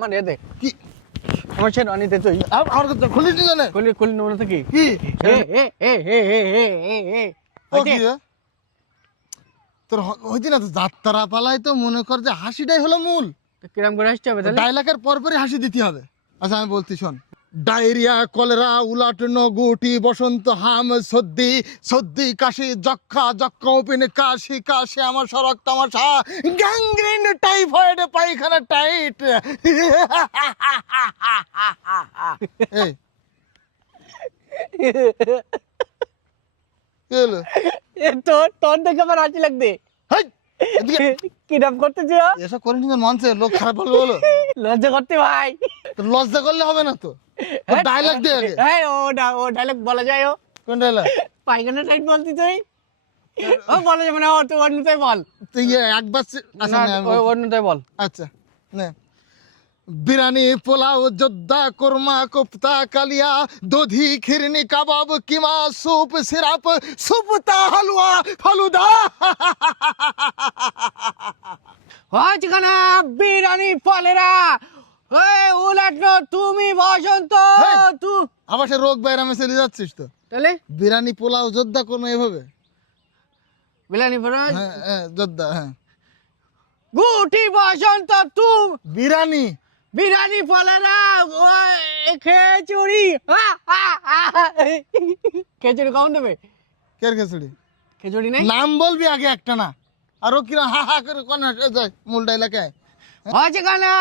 মানে দে কি আমার শেরওয়ানি দে তুই আমার কথা খুলিস নি জানে খুলি খুলি নেবো না তো কি কি এ এ এ এ এ এ এ এ ও কি রে? তোর হইতি না তো যাত্রা পালায় তো মনে কর যে হাসিটাই হলো মূল কিরম করে আসতে হবে তাহলে ডায়লগের পরপরই হাসি দিতে হবে আচ্ছা আমি বলছি শোন ডায়রিয়া কলেরা উলাটন গুটি বসন্ত হাম সর্দি সর্দি কাশি যক্ষা যক্ষা ওপেনে কাশি কাশি আমার সড়ক তামাশা গ্যাংগ্রিন টাইফয়েড পায়খানা টাইট এই কি হলো? এ তোর তোর দেখে আমার হাসি লাগবে হেই, এদিকে। কিরম করতেছি এসব করে নিবেন মানুষে লোক খারাপ বলবে বলো লজ্জা করতে ভাই তো লজ্জা করলে হবে না তো ডায়লগ দে আগে হ্যাঁ ও ডায়লগ বলা যায় ও কোন ডায়লগ পায়খানা টাইট বলতি তুই ও বলা যাবে না ও তুই অন্যতাই বল তুই একবার আচ্ছা না নে, আমি বলছি। অন্যতাই বল আচ্ছা নে বিরিয়ানি পোলাও জোদ্দা কোরমা কোফতা কালিয়া দধি খিরনি কাবাব কিমা স্যুপ সিরাপ সুপতা হালুয়া ফালুদা হয় ঠিকানা বিরিয়ানি ফলেরা ওই উলাটনো তুমি বসন্ত হেই! তু আবার সে রোগ বাইরামে চলে যাচ্ছিস তো তাহলে বিরিয়ানি পোলাও জোদ্দা কোরমা এভাবে বিরিয়ানি ফলেরা হ্যাঁ হ্যাঁ জোদ্দা হ্যাঁ গুটি বসন্ত তু বিরিয়ানি বিরিয়ানি ফলেরা ওই খেচুড়ি খেচুড়ি কখন দেবে কের খেসুড়ি খেচুড়ি নেই নাম বলবি আগে একটা না আরো কিরম হা হা করে কোন যায় মূল ডায়লগে হয় ঠিকানা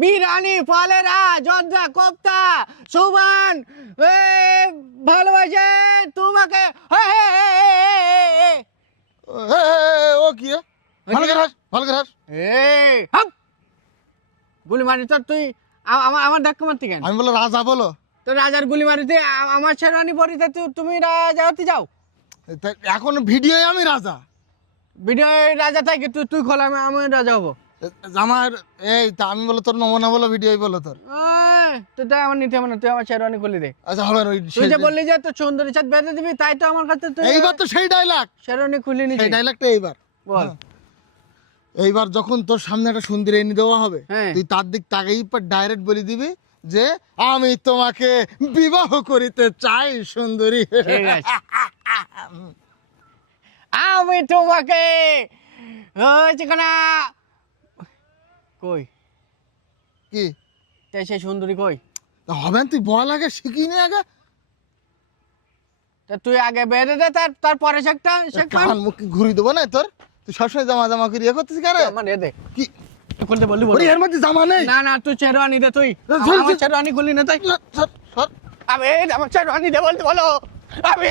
বিরিয়ানি ফলেরা জর্দা কোপ্তা সুবান ভালোবাসে তোমাকে ও কি ভালো করে হাস ভালো করে হাস গুলি মারি তো তুই আমার ধাক্কা মারতে কেন আমি বলো রাজা বলো তো রাজার গুলি মারিতে আমার শেরওয়ানি পরিতে তুমি রাজা হতে যাও তা এখন ভিডিও আমি রাজা ভিডিও রাজা থাকে তুই খোলা আমি রাজা হবো আমার এই তা আমি বলো তোর নমুনা বলো ভিডিও বলো তোর তো তাই আমার নিতে হবে না তুই আমার শেরওয়ানি খুলে দে আচ্ছা হবে না, ওই তুই যে বললি যে তোর সুন্দরী চাঁদ বেঁধে দিবি তাই তো আমার কাছে তুই এইবার তো সেই ডায়লগ শেরওয়ানি খুলে নিবি সেই ডায়লগটা এইবার বল হ্যাঁ। এইবার যখন তোর সামনে একটা সুন্দরী এনে দেওয়া হবে হ্যাঁ। তুই তার দিক তাকেই ডাইরেক্ট বলে দিবি যে আমি তোমাকে বিবাহ করিতে চাই সুন্দরী ঠিক আছে আমি তোমাকে ঠিকানা কই কি তাই সেই সুন্দরী কই তা হবে না, তুই বল আগে শিখি নি আগে তা তুই আগে বেঁধে দে তারপরে শেখটা কান মুখ কি ঘুরি দেবো না তোর তুই সবসময় জামা জামা করে ইয়ে করতেছিস কারে মানে দে কি তুই খুলতে বললি বল ওরে এর মধ্যে জামা নেই না না তুই শেরওয়ানি দে তুই ধর, আমার ধর। শেরওয়ানি খুললি না তাই সর, সর। আমি আমার শেরওয়ানি দে বলতে বলো আমি